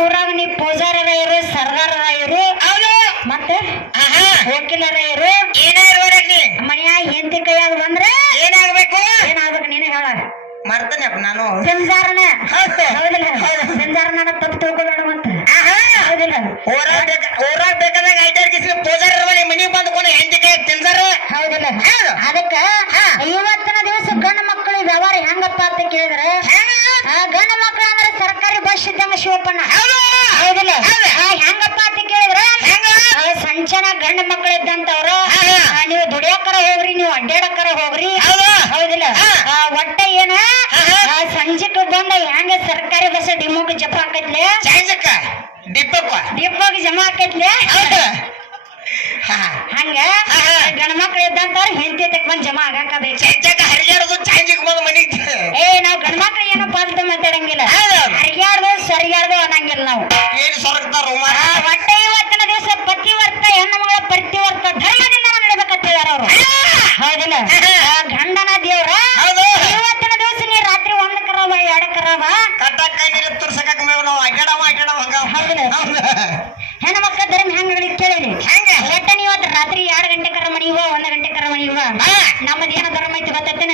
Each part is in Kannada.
ಊರಾಗ ನೀ ಪೂಜಾರರ ಇರು ಸರ್ದಾರರ ಇರು ಮತ್ತೆ ವಕೀಲರ ಇರು ಏನಾಗ್ರಿ ಮನ್ಯಾಗ ಹೆಂಡತಿ ಕೈಯಾಗ ಬಂದ್ರೆ ಏನಾಗ್ಬೇಕು ಏನಾಗ್ಬೇಕು ನೀನೇ ಹೇಳ ಮಾಡ್ತಾನಪ್ಪ ನಾನು ಸಂಸಾರನ ಹೌದಿಲ್ಲ ಸಂಸಾರನ ತಪ್ಪು ತಿಳ್ಕೊಬೇಡ ಮತ್ತೆ ಹೌದಿಲ್ಲ ಊರಾಗ ಬೇಕಾದಾಗ ಐದಾರು ಪೂಜಾರ ಮನೆಗೆ ಬಂದ್ಕೊಂಡು ಹೆಂಡತಿ ಕೈ ತಿಂದಾರ ಹೌದಿಲ್ಲ ಅದಕ್ಕ ಇವತ್ತಿನ ದಿವಸ ಗಂಡು ಮಕ್ಕಳು ವ್ಯವಹಾರ ಹೆಂಗಪ್ಪ ಅಂತ ಕೇಳಿದ್ರೆ ಗಂಡು ಮಕ್ಕಳು ಅಂದ್ರೆ ಸರ್ಕಾರಿ ಬಸ್ ಇದ್ದಂಗ ಶಿವಪ್ಪಣ್ಣ ಹೌದಿಲ್ಲ ಹೆಂಗಪ್ಪ ಅಂತ ಕೇಳಿದ್ರೆ ಸಂಚನ ಗಂಡು ಮಕ್ಕಳು ಇದ್ದಂತವ್ರ ನೀವು ದುಡಿಯಾಕರ ಹೋಗ್ರಿ ನೀವು ಅಡ್ಡಾಡಕರ ಹೋಗ್ರಿ ಹೌದಿಲ್ಲ ಒಟ್ಟ ಏನ ಸಂಜೆಕ್ ಬಂದ ಹೆಂಗ ಸರ್ಕಾರಿ ಬಸ್ ಡಿಮೋಗ್ ಜಪ ಹಾಕತ್ಲೆ ಡಿಪ್ಪೋಗಿ ಜಮಾ ಹಾಕತ್ಲೆ ಹಂಗ ಗಂಡ್ಮಕ್ಳು ಇದ್ದಂತವ್ರ ಹೆಂಡತಿ ತಕೊಂಡ್ ಜಮಾ ಆಗಾಕಬೇಕು ಹರಿಯಾಡೋದು ಚಾಂಜಿಗೆ ಬಂದು ಮನೆಗೆ ನಾವ್ ಗಂಡ್ಮಕ್ಳು ಏನೋ ಪಾಲ್ತು ಮಾತಾಡಂಗಿಲ್ಲ ಹರಿಯಾಡ್ದು ಸರಿಯಾಡ್ದು ಅನ್ನಂಗಿಲ್ಲ ನಾವು ಏನು ಸೊರಗ್ತಾರ ಒಟ್ಟ ಇವತ್ತಿನ ದಿವಸ ಪತಿವರ್ತ ಹೆಣ್ಣು ಮಗಳ ಪ್ರತಿವರ್ತ ಧರ್ಮದಿಂದ ನಡಿಬೇಕಂತ ಹೇಳ್ಯಾರ ಅವ್ರು ಹೌದಿಲ್ಲ ಗಂಡನ ದೇವ್ರ ಇವತ್ತಿನ ದಿವಸ ನೀ ರಾತ್ರಿ ಒಂದ್ ಕರವ ಎರಡ್ ಕರವ ಕಟ್ಟಕ್ಕ ನೀರು ತುರ್ಸಕ ನಾವು ಅಡ್ಡಾಡವ ಹಂಗ ಹೌದಿಲ್ಲ ಹೆಣ್ಣು ಮಕ್ಕಳ ಧರ್ಮ ಹೆಂಗ್ ಕೇಳಿರಿ ಒಟ್ಟ ನೀವತ್ ರಾತ್ರಿ 2 ಗಂಟೆ ಕರ ಮನಿವ 1 ಗಂಟೆ ಕರ ಮನಿವ ನಮ್ಮದ್ ಏನ ಧರ್ಮ ಐತಿ ಗೊತ್ತೇನ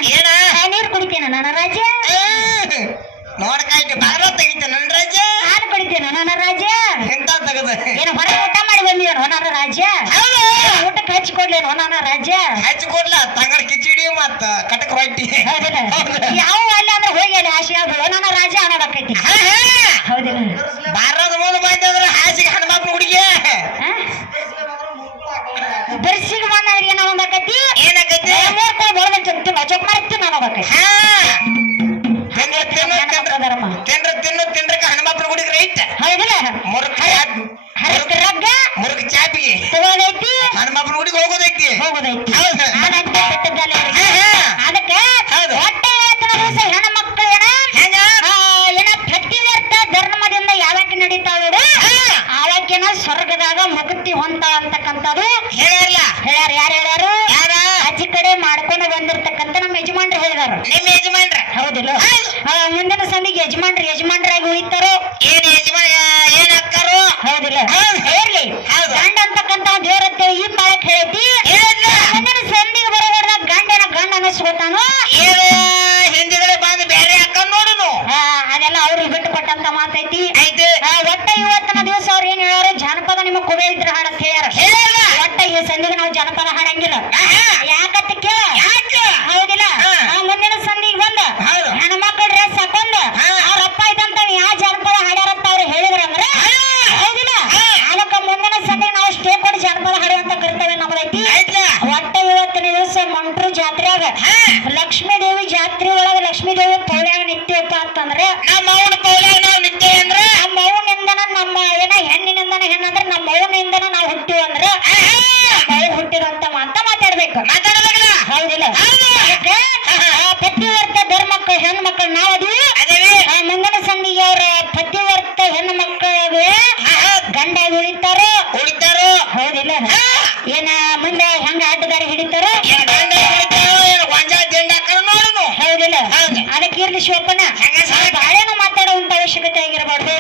ನೀರ್ ಕುಡಿತೇನ ನನ್ನ ರಾಜ ನೋಡ್ಕಾಯ್ತು ಬಾರ ತೆಗಿತ ನನ್ ರಾಜ ಹಾಲು ಕುಡಿತೇನ ನನ್ನ ರಾಜ ಎಂತ ತಗದ ಏನ ಹೊರಗೆ ಊಟ ಮಾಡಿ ಬಂದಿಯೋ ನನ್ನ ರಾಜ ಊಟಕ್ಕೆ ಹಚ್ಕೊಡ್ಲೇನೋ ನನ್ನ ರಾಜ ಹಚ್ಕೊಡ್ಲ ತಂಗಡ ಕಿಚಡಿ ಮತ್ತ ಕಟಕ ರೊಟ್ಟಿ ಹೌದಿಲ್ಲ ಯಾವ ಅಲ್ಲಿ ಅಂದ್ರೆ ಹೋಗಿ ಅಲ್ಲಿ ಆಶೆ ಆಗ್ಬೋದು ನನ್ನ ರಾಜ ಅನ್ನೋದಕ್ಕೈತಿ ಹೌದಿಲ್ಲ ಬಾರದ ಮುಂದೆ ಬಂದ್ರೆ ಹಾಸಿಗೆ ಹಣ್ಮಕ್ಳು ಹುಡುಗಿ ಬರ್ಸಿಗೆ ಬಂದ್ರೆ ಏನೋ ಒಂದಾಕೈತಿ ಏನಾಕೈತಿ ಚೊಕ್ ಮಾರಿತ್ತು ಅನ್ನೋದಕ್ಕೈತಿ ತಿನ್ರಕ ಹಣ್ಮಕ್ಳು ಹುಡುಗಿ ರೈಟ್ ಹೌದಿಲ್ಲ ಮುರುಕ ಚಾಪಿಗೆ ತಗೋದೈತಿ ಹಣ್ಮಕ್ಳು ಹುಡುಗಿ ಹೋಗೋದೈತಿ ಅದಕ್ಕೆ ಹೊಟ್ಟೆ ದಿವಸ ಹೆಣ್ಣು ಮಕ್ಕಳು ಏನ ಪ್ರತಿವರ್ತ ಧರ್ಮದಿಂದ ಯಾವಕ್ಕೆ ನಡೀತಾವ ಆವಕ್ಕಿನ ಸ್ವರ್ಗದಾಗ ಮುಕ್ತಿ ಹೊಂದ ಅಂತಕ್ಕಂಥದ್ದು ಹೇಳ್ಯಾರ ಯಾರು ಹೇಳ್ಯಾರು ಅಜ್ಜಿ ಕಡೆ ಮಾಡ್ಕೊಂಡು ಬಂದಿರ್ತಕ್ಕಂಥ ನಮ್ಮ ಯಜಮಾನ್ರು ಹೇಳಿದಾರು ನಿಮ್ಮ ಯಜಮಾನ್ರ ಹೌದಿಲ್ಲ ಮುಂದಿನ ಸಂದಿಗೆ ಯಜಮಾನ್ರಾಗಿ ಹೋಯ್ತಾರೋ ಏನ್ ಯಜಮಾನ್ ಏನ್ ಹಾಕಾರು ಹೌದಿಲ್ಲ ಹೇಳಿ ಗಂಡ ಅಂತಕ್ಕಂಥ ದೇವರತ್ತೆ ಈ ಮಾಡಕ್ ಹೇಳೈತಿ ಮುಂದಿನ ಸಂದಿಗೆ ಬರೋದಾಗ ಗಂಡ ಅನಿಸ್ಕೊತಾನು ಹಿಂದಿಗಡೆ ಬಂದು ಬೇರೆ ಹಾಕೊಂಡ್ ನೋಡುನು ಅದೆಲ್ಲ ಅವ್ರಿಗೆ ಬಿಟ್ಟು ಕೊಟ್ಟಂತ ಮಾತೈತಿ ಒಟ್ಟ ಇವತ್ತಿನ ದಿವಸ ಅವ್ರು ಏನ್ ಹೇಳ್ಯಾರ ಜಾನಪದ ನಿಮಗ್ ಕುಬೇ ಇದ್ರ ಹಾಡಕ್ ಹೇಳ್ಯಾರ ಒಟ್ಟ ಈ ಸಂದಿಗೆ ನಾವು ಜನಪದ ಹಾಡಂಗಿಲ್ಲ ಯಾಕಂತ ಕೇಳ ಹೌದಿಲ್ಲ ಮುಂದಿನ ಸಂದಿಗೆ ಬಂದ ಹೆಣ್ಮಕ್ಳು ಡ್ರೆಸ್ ಹಾಕೊಂಡ ಅವ್ರ ಅಪ್ಪ ಇದ್ದಂತ ಯಾವ ಜನಪದ ಹಾಡ್ಯಾರಂತ ಅವ್ರು ಹೇಳಿದ್ರಂದ್ರ ಹೌದಿಲ್ಲ ಅದಕ್ಕ ಮುಂದಿನ ಸಂದಿಗೆ ನಾವು ಸ್ಟೇ ಕೊಡಿ ಜನಪದ ಹಾಡುವಂತ ಕರ್ತವ್ಯ ನಮ್ಮದೈತಿ ಒಟ್ಟ ಇವತ್ತಿನ ದಿವಸ ಮಂಟ್ರು ಜಾತ್ರೆಯಾಗ ಲಕ್ಷ್ಮೀ ದೇವಿ ಜಾತ್ರೆ ಒಳಗ ಲಕ್ಷ್ಮೀ ದೇವಿ ಪೌಳ್ಯಾಗ ನಿತ್ಯಪ್ಪ ಅಂತಂದ್ರೆ ನಮ್ಮ ಅವನ ಪೌಳ್ಯಾಗ ನಾವು ನಿತ್ಯ ಅಂದ್ರೆ ನಮ್ಮ ಮೌನಿಂದನ ನಮ್ಮ ಏನ ಹೆಣ್ಣಿನಿಂದನ ಹೆಣ್ಣಂದ್ರೆ ನಮ್ಮ ಮೌನಿಂದನ ನಾವು ಹುಟ್ಟಿವ ಅಂದ್ರೆ ಮೌ ಹುಟ್ಟಿದಂತ ಅಂತ ಮಾತಾಡ್ಬೇಕು ಹೌದಿಲ್ಲ ಪತಿವರ್ತ ಧರ್ಮಕ್ಕ ಹೆಣ್ಣು ಮಕ್ಕಳು ನಾವು ಅದೀವಿ ಮುಂದಿನ ಸಂದಿಗೆ ಅವ್ರ ಪತಿವರ್ತ ಹೆಣ್ಣು ಮಕ್ಕಳಿಗೆ ಗಂಡ ಉಳಿತಾರೋ ಹೌದಿಲ್ಲ ಏನ ಮುಂದೆ ಹೆಂಗ ಆಟಗಾರ ಹಿಡಿತಾರೋ ಹೌದಿಲ್ಲ ಅದಕ್ಕೆ ಇರ್ಲಿ ಶಿವಪ್ಪನ ಬಾಳೆನ ಮಾತಾಡುವಂತ ಅವಶ್ಯಕತೆ ಆಗಿರಬಾರ್ದು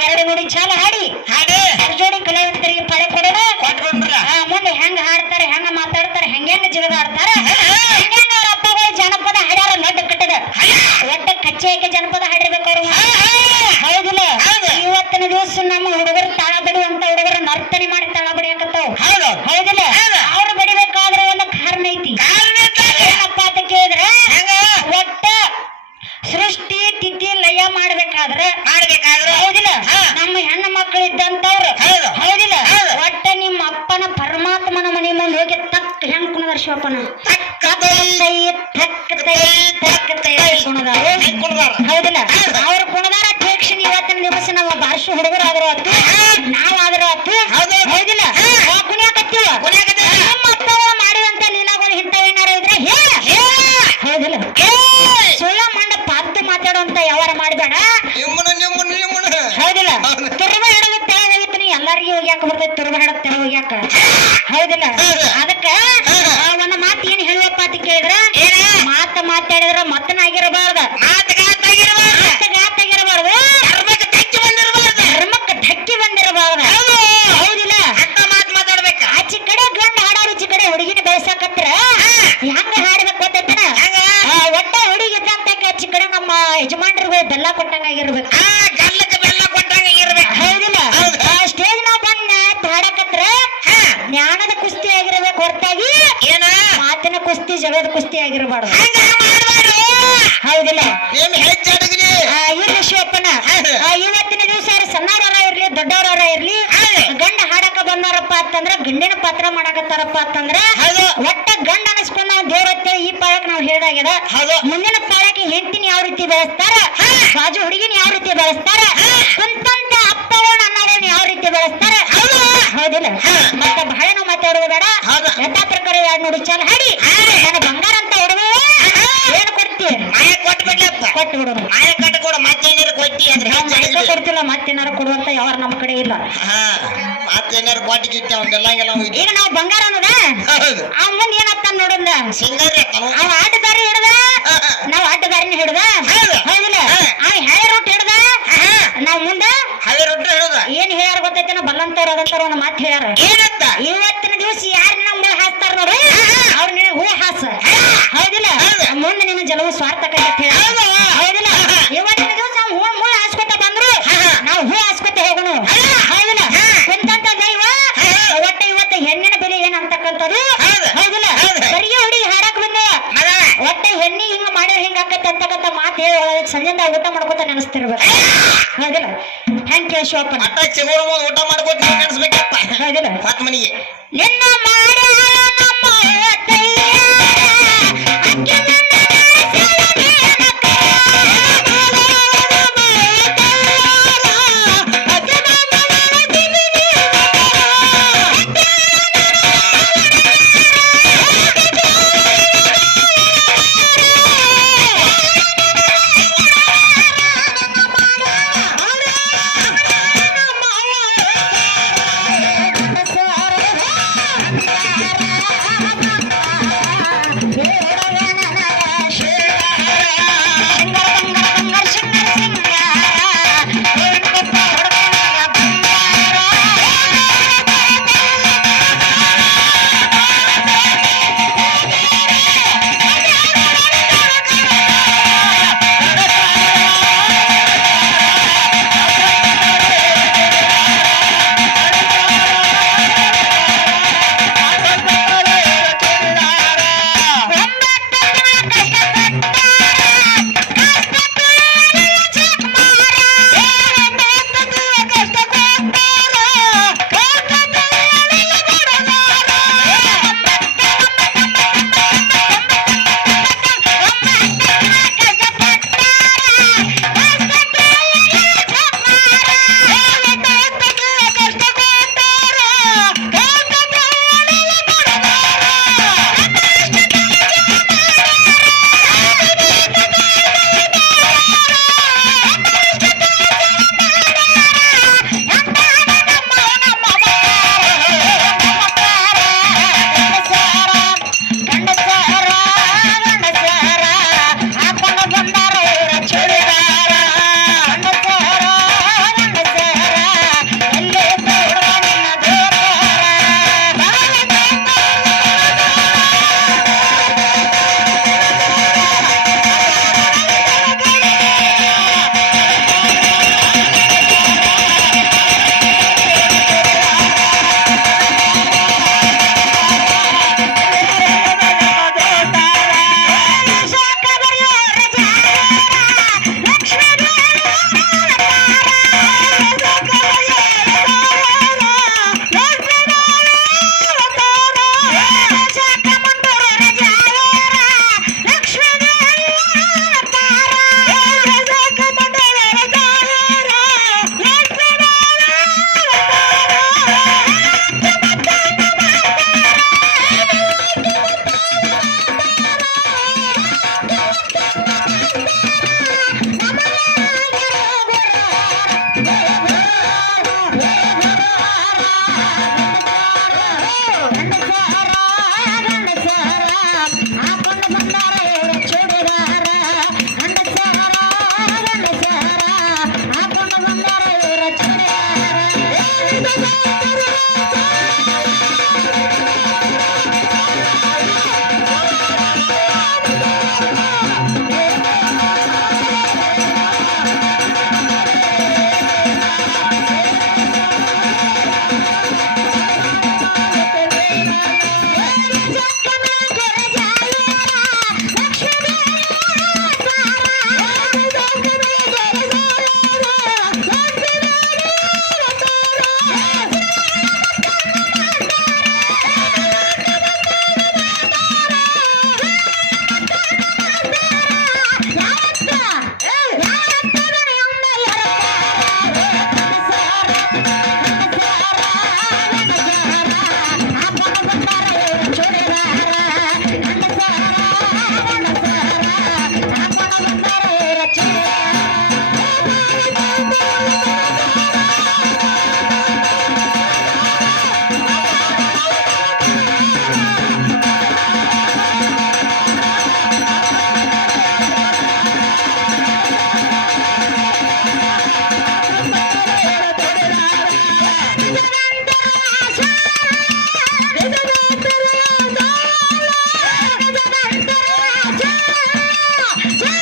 2 ನುಡಿ ಚಾಲ ಹಾಡಿ ಜೋಡಿ ಕಲಾವಿದರಿಗೆ ಪಳೆ ಕೊಡೋಣ ಮುಂದೆ ಹೆಂಗ ಹಾಡ್ತಾರೆ ಹೆಂಗ ಮಾತಾಡ್ತಾರೆ ಹೆಂಗ ಜಿಗದ ಆಡ್ತಾರ ಹೆಂಗ ಅವ್ರ ಅಪ್ಪಗಳು ಜನಪದ ಹಾಡ್ಯಾರ ಲಡ್ಡ ಕಟ್ಟದ ಒಟ್ಟ ಕಚ್ಚೆಗೆ ಜನಪದ ಹಾಡಿರ್ಬೇಕು ಅವ್ರು ಹೌದಿಲ್ಲ ಇವತ್ತಿನ ದಿವಸ ನಮ್ಮ ಹುಡುಗರು ತಾಳ ಬಡಿಯುವಂತ ಹುಡುಗರು ನರ್ತನೆ ಮಾಡಿ ತಾಳ ಬಡಿಯಾಕತ್ತಾವ ಹೌದಿಲ್ಲ ಅವ್ರು ಬಡಿಬೇಕಾದ್ರೆ ಒಂದು ಕಾರಣ ಐತಿ ಏನಪ್ಪ ಅಂತ ಕೇಳಿದ್ರೆ ಒಟ್ಟ ಸೃಷ್ಟಿ ತಿಥಿ ಲಯ ಮಾಡ್ಬೇಕಾದ್ರೆ ಹೌದಿಲ್ಲ ನಮ್ಮ ಹೆಣ್ಣು ಮಕ್ಕಳು ಇದ್ದಂತವ್ರು ಹೌದಿಲ್ಲ ಒಟ್ಟ ನಿಮ್ಮ ಅಪ್ಪನ ಪರಮಾತ್ಮನ ಮನೆ ಮುಂದೆ ಹೋಗಿ ತಕ್ಕ ಹೆಂಗ್ ಕುಣದಾರ ಶಿವಪ್ಪನ ಹೌದಿಲ್ಲ ಅವ್ರ ಕುಣದಾರ ಅಧ್ಯಕ್ಷನ್ ಇವತ್ತಿನ ದಿವಸ ನಾವು ಭಾಷೆ ಹುಡುಗರು ಆದ್ರೂ ಆತು ನಾವಾದ್ರೂ ಆತು ಹೌದಿಲ್ಲ ಕುಣಿಯಾಕತ್ತೀವ ನಮ್ಮ ಅಪ್ಪ ಮಾಡುವಂತ ಲೀಲಾಗಳು ಇಂಥವೇನಾರ ಇದ್ರೆ ಹೌದಿಲ್ಲ ಸುಳ್ಳ ಮಂಡ ಪಾರ್ಟಿ ಮಾತಾಡುವಂತ ಯಾವಾರ ಮಾಡಬೇಡ ಹೌದಿಲ್ಲ ತುರ್ಬ ಹಿಡಿದು ತೆಳಗಿತ್ತು ನೀ ಎಲ್ಲರಿಗೂ ಹೋಗ್ಯಾಕ ಬರ್ತೈತಿ ತುರ್ಬ ಹಿಡದ್ ತೆಳ ಹೋಗ್ಯಾಕ ಹೌದಿಲ್ಲ ಅದಕ್ಕ ಒಂದು ಮಾತು ಏನ್ ಹೇಳುವಪ್ಪ ಅಂತ ಕೇಳಿದ್ರ ಮಾತಾಡಿದ್ರ ಮತ್ತನಾಗಿರಬಾರ್ದ ಮಾತುಗಾತಾಗಿರಬಾರ್ದು ಹೆಂಗ ಹಾಡ್ಬೇಕು ಗೊತ್ತೈತನ ಒಟ್ಟ ಹುಡುಗಿದ್ದಂತ ಹೆಚ್ಚು ಕಡೆ ನಮ್ಮ ಯಜಮಾನ್ರಿಗೆ ಬೆಲ್ಲ ಕೊಟ್ಟಂಗಾಗಿರ್ಬೇಕು ಗಲ್ಲಕ್ಕೆ ಬೆಲ್ಲ ಕೊಟ್ಟಂಗ ಇರ್ಬೇಕು ಹೌದಿಲ್ಲ ಸ್ಟೇಜ್ ನಾವ್ ಬಂದ ಹಾಡಕತ್ರ ಜ್ಞಾನದ ಕುಸ್ತಿ ಆಗಿರ್ಬೇಕು ಹೊರತಾಗಿ ಏನ ಮಾತಿನ ಕುಸ್ತಿ ಜಗದ ಕುಸ್ತಿ ಆಗಿರಬಾರ್ದು ಹಂಗ ಮಾಡ್ಬಾರ್ದು ಹೌದಿಲ್ಲ ನಿಮ್ ಹೆಚ್ಚಡಗಲಿ ಇರ್ಲಿ ಶಿವಪ್ಪನ ಇವತ್ತಿನ ದಿವಸ ಸಣ್ಣವರ ಇರ್ಲಿ ದೊಡ್ಡವರ ಇರ್ಲಿ ಗಂಡ ಹಾಡಕ ಬಂದಾರಪ್ಪ ಅಂತಂದ್ರ ಗಂಡಿನ ಪಾತ್ರ ಮಾಡಕತ್ತಾರಪ್ಪ ಅಂತಂದ್ರ ಒಟ್ಟ ಗಂಡ ಅನಿಸ್ಕೊಂಡ್ ನಾವು ದೇವ್ರತ್ತೆ ಈ ಪಾಳಕ್ ನಾವ್ ಹೇಳ್ದಾಗ್ಯದ ಮುಂದಿನ ಪಾಳಕ್ಕೆ ಹೆಂಡತಿನ ಯಾವ ರೀತಿ ಬೆಳೆಸ್ತಾರ ಬಾಜು ಹುಡುಗಿನ ಯಾವ ರೀತಿ ಬೆಳೆಸ್ತಾರ ಕುಂತಂತ ಅಪ್ಪವನ ಅನ್ನೋದನ್ನ ಯಾವ ರೀತಿ ಬೆಳೆಸ್ತಾರ ಹೌದಿಲ್ಲ ಮತ್ತೆ ಬಹಳ ನಾವು ಮಾತಾಡೋದು ಬೇಡ ಯಥಾ ಪ್ರಕಾರ ಎರಡು ನೋಡಿ ಚಾಲ ಹಾಡಿ ನನ್ನ ಬಂಗಾರ ಅಂತ ಹುಡುಗ ಏನ್ ಕೊಡ್ತಿ ಮಾಯ ಕೊಟ್ಬಿಡ್ಲಪ್ಪ ಕೊಟ್ಟು ಬಿಡೋದು ಮಾಯ ಕಟ್ಟು ಕೊಡು ಮತ್ತೇನಾರು ಕೊಟ್ಟಿ ಅಂದ್ರೆ ಹೆಚ್ಚಡಗಲಿ ಕೊಡ್ತಿಲ್ಲ ಮತ್ತೇನಾರು ಕೊಡುವಂತ ಯಾವ ನಮ್ಮ ಕಡೆ ಇಲ್ಲ ಮತ್ತೇನಾರು ಕೊಟ್ಟಿ ಗಿಟ್ಟಿ ಅವನ್ನೆಲ್ಲ ಈಗ ನಾವು ಬಂಗಾರ ಅನ್ನೋದ ಹೌದು ಅವ್ ಮುಂದ್ ಏನತ್ತ ನೋಡಂದ ಸಿಂಗಾರಿ ಅವ ಆಟದಾರಿ ಹಿಡ್ದ ನಾವ್ ಆಟದಾರಿನ ಹಿಡ್ದ ಹೌದಿಲ್ಲ ಅವ ಹಳೆ ರೂಟ್ ಹಿಡ್ದ ನಾವ್ ಮುಂದ ಹಳೆ ರೊಟ್ಟಿ ಹೇಳುದ ಏನ್ ಹೇಳ್ಯಾರ ಗೊತ್ತೈತೆ ನಾ ಬಲ್ಲಂತವ್ರ ಅದಂತಾರ ಒಂದು ಮಾತು ಹೇಳ್ಯಾರ ಏನಂತ ಇವತ್ತಿನ ದಿವಸ ಯಾರು ನಮ್ಮ ಮುಳ್ಳು ಹಾಸ್ತಾರ ನೋಡ್ರಿ ಅವ್ರ ನಿನಗೆ ಹೂ ಹಾಸ ಹೌದಿಲ್ಲ ಮುಂದೆ ನಿನ್ನ ಜಲವು ಸ್ವಾರ್ಥ ಕೈ ಅಂತ ಹೇಳ ಹೌದಿಲ್ಲ ಇವತ್ತಿನ ದಿವಸ ಮುಳ್ಳು ಹಾಸ್ಕೊತ ಬಂದ್ರು ನಾವು ಹೂ ಹಾಸ್ಕೊತ ಹೋಗೋಣ ಹೌದಿಲ್ಲ ಕುಂತಂತ ದೈವ ಒಟ್ಟ ಇವತ್ತು ಹೆಣ್ಣಿನ ಬೆಲೆ ಏನ್ ಅಂತಕ್ಕಂಥದ್ದು ಹೌದಿಲ್ಲ ಬರಿಗೆ ಹುಡುಗಿ ಹಾಡಕ್ ಬಂದ ಒಟ್ಟ ಹೆಣ್ಣಿ ಹಿಂಗ ಮಾಡ್ಯಾರ ಹಿಂಗ ಆಕತ್ತೆ ಅಂತಕ್ಕಂಥ ಮಾತು ಹೇಳಿ ಸಂಜೆಂದ ಊಟ ಮಾಡ್ಕೊತ ನೆನಸ್ತಿರ್ಬೇಕು ಹೌದಿಲ್ಲ ಹೆಂಗ್ ಕೇಳಿಶೋಪ್ಪ ಅಟ್ಟ ಚಿಗೋಳ ಊಟ ಮಾಡ್ಕೊತ ನೆನೆಸ್ಬೇಕಪ್ಪ ಹೌದಿಲ್ಲ ಮತ್ ಮನಿಗೆ ನಿನ್ನ ಮಾಡ್ಯಾರ ನಮ್ಮ ಅತ್ತಯ್ಯ ಅಕ್ಕಿ ನನ್ನ ನೆನೆಸಲನೇನಕ್ಕ? ಅಕ್ಕಿ ನನ್ನ ನೆನೆಸಿದ ನೀನು ಜೈ